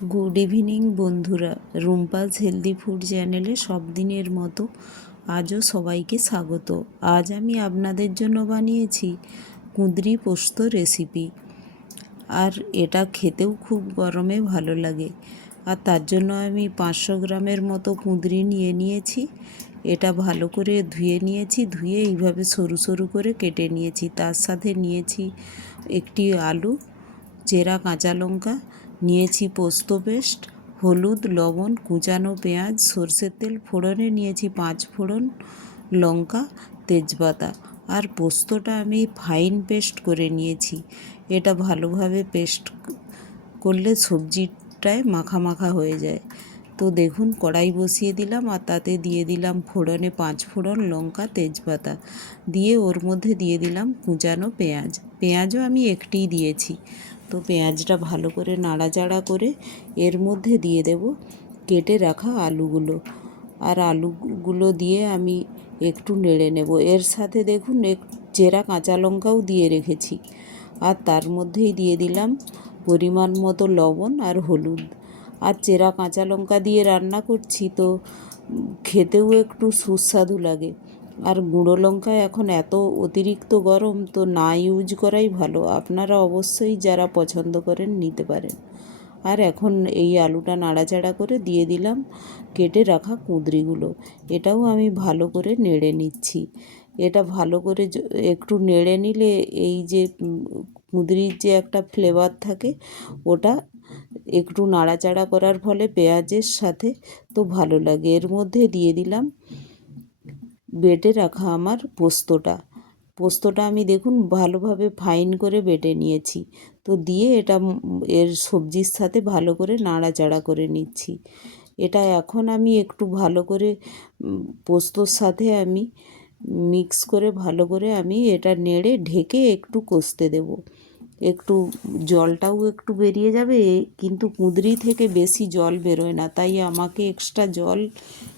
Good evening বন্ধুরা, Rumpa's healthy food চ্যানেলে সব দিনের মতো আজও সবাইকে স্বাগত। আজ আমি আপনাদের জন্য বানিয়েছি কুঁদরি পোস্ত রেসিপি। আর এটা খেতেও খুব গরমে ভালো লাগে। আর তার জন্য আমি 500 গ্রামের মতো কুঁদরি নিয়েছি। এটা ভালো করে ধুয়ে নিয়েছি, ধুয়ে এইভাবে সরু সরু করে কেটে নিয়েছি। তার সাথে নিয়েছি একটি আলু, চেরা কাঁচা লঙ্কা, নিয়েছি পোস্ত পেস্ট, হলুদ, লবণ, কুচানো পেঁয়াজ, সরষের তেল, ফোড়নে নিয়েছি 5 ফোড়ন, লঙ্কা, তেজপাতা। আর পোস্তটা আমি ফাইন পেস্ট করে নিয়েছি। এটা ভালোভাবে পেস্ট করলে সবজিটায় মাখা মাখা হয়ে যায়। তো দেখুন, কড়াই বসিয়ে দিলাম আর তাতে দিয়ে দিলাম ফোড়নে 5 ফোড়ন, লঙ্কা, তেজপাতা দিয়ে ওর মধ্যে দিয়ে দিলাম কুচানো পেঁয়াজ। পেঁয়াজও আমি একটিই দিয়েছি। তো পেঁয়াজটা ভালো করে নাড়াচাড়া করে এর মধ্যে দিয়ে দেব কেটে রাখা আলুগুলো। আর আলুগুলো দিয়ে আমি একটু নেড়ে নেব। এর সাথে দেখুন চেরা কাঁচা লঙ্কাও দিয়ে রেখেছি। আর তার মধ্যেই দিয়ে দিলাম পরিমাণ মতো লবণ আর হলুদ। আর চেরা কাঁচা লঙ্কা দিয়ে রান্না করছি, তো খেতেও একটু সুস্বাদু লাগে। আর গুঁড়ো লঙ্কা এখন এত অতিরিক্ত গরম, তো না ইউজ করাই ভালো। আপনারা অবশ্যই যারা পছন্দ করেন নিতে পারেন। আর এখন এই আলুটা নাড়াচাড়া করে দিয়ে দিলাম কেটে রাখা কুঁদরিগুলো। এটাও আমি ভালো করে নেড়ে নিচ্ছি। এটা ভালো করে একটু নেড়ে নিলে এই যে কুঁদরির যে একটা ফ্লেভার থাকে, ওটা একটু নাড়াচাড়া করার ফলে পেঁয়াজের সাথে তো ভালো লাগে। এর মধ্যে দিয়ে দিলাম বেটে রাখা আমার পোস্তটা আমি দেখুন ভালোভাবে ফাইন করে বেটে নিয়েছি। তো দিয়ে এটা এর সবজির সাথে ভালো করে নাড়াচাড়া করে নিচ্ছি। এটা এখন আমি একটু ভালো করে পোস্তর সাথে আমি মিক্স করে ভালো করে আমি এটা নেড়ে ঢেকে একটু কষতে দেব। একটু জলটাও একটু বেরিয়ে যাবে, কিন্তু কুঁদরি থেকে বেশি জল বেরোয় না, তাই আমাকে এক্সট্রা জল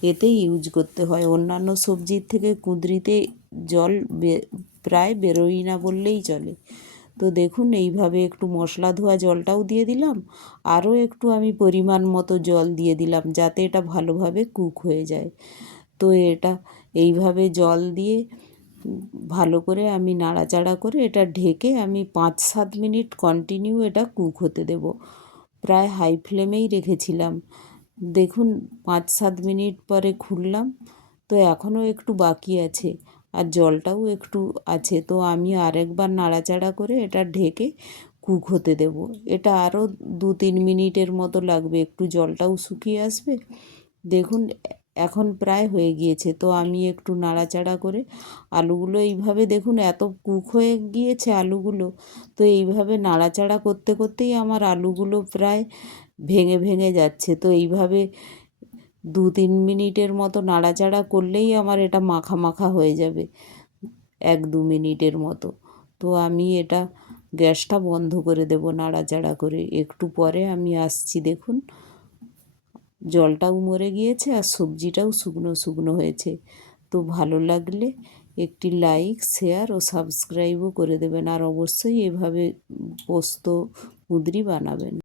এতে ইউজ করতে হয়। অন্যান্য সবজির থেকে কুঁদরিতে জল প্রায় বেরোই না বললেই চলে। তো দেখুন, এইভাবে একটু মশলা ধোয়া জলটাও দিয়ে দিলাম। আরও একটু আমি পরিমাণ মতো জল দিয়ে দিলাম, যাতে এটা ভালোভাবে কুক হয়ে যায়। তো এটা এইভাবে জল দিয়ে ভালো করে আমি নাড়াচাড়া করে এটা ঢেকে আমি 5-7 মিনিট কন্টিনিউ এটা কুক হতে দেব। প্রায় হাই ফ্লেমেই রেখেছিলাম। দেখুন 5-7 মিনিট পরে খুললাম, তো এখনও একটু বাকি আছে আর জলটাও একটু আছে। তো আমি আরেকবার নাড়াচাড়া করে এটা ঢেকে কুক হতে দেব। এটা আরও 2-3 মিনিটের মতো লাগবে, একটু জলটাও শুকিয়ে আসবে। দেখুন এখন প্রায় হয়ে গিয়েছে। তো আমি একটু নাড়াচাড়া করে আলুগুলো এইভাবে দেখুন এত কুক হয়ে গিয়েছে আলুগুলো। তো এইভাবে নাড়াচাড়া করতে করতেই আমার আলুগুলো প্রায় ভেঙে ভেঙে যাচ্ছে। তো এইভাবে 2-3 মিনিটের মতো নাড়াচাড়া করলেই আমার এটা মাখা মাখা হয়ে যাবে, 1-2 মিনিটের মতো। তো আমি এটা গ্যাসটা বন্ধ করে দেব নাড়াচাড়া করে। একটু পরে আমি আসছি। দেখুন জলটাও মরে গিয়েছে আর সবজিটাও শুকনো শুকনো হয়েছে। তো ভালো লাগলে একটি লাইক, শেয়ার ও সাবস্ক্রাইবও করে দেবেন। আর অবশ্যই এভাবে পোস্ত কুঁদরি বানাবেন।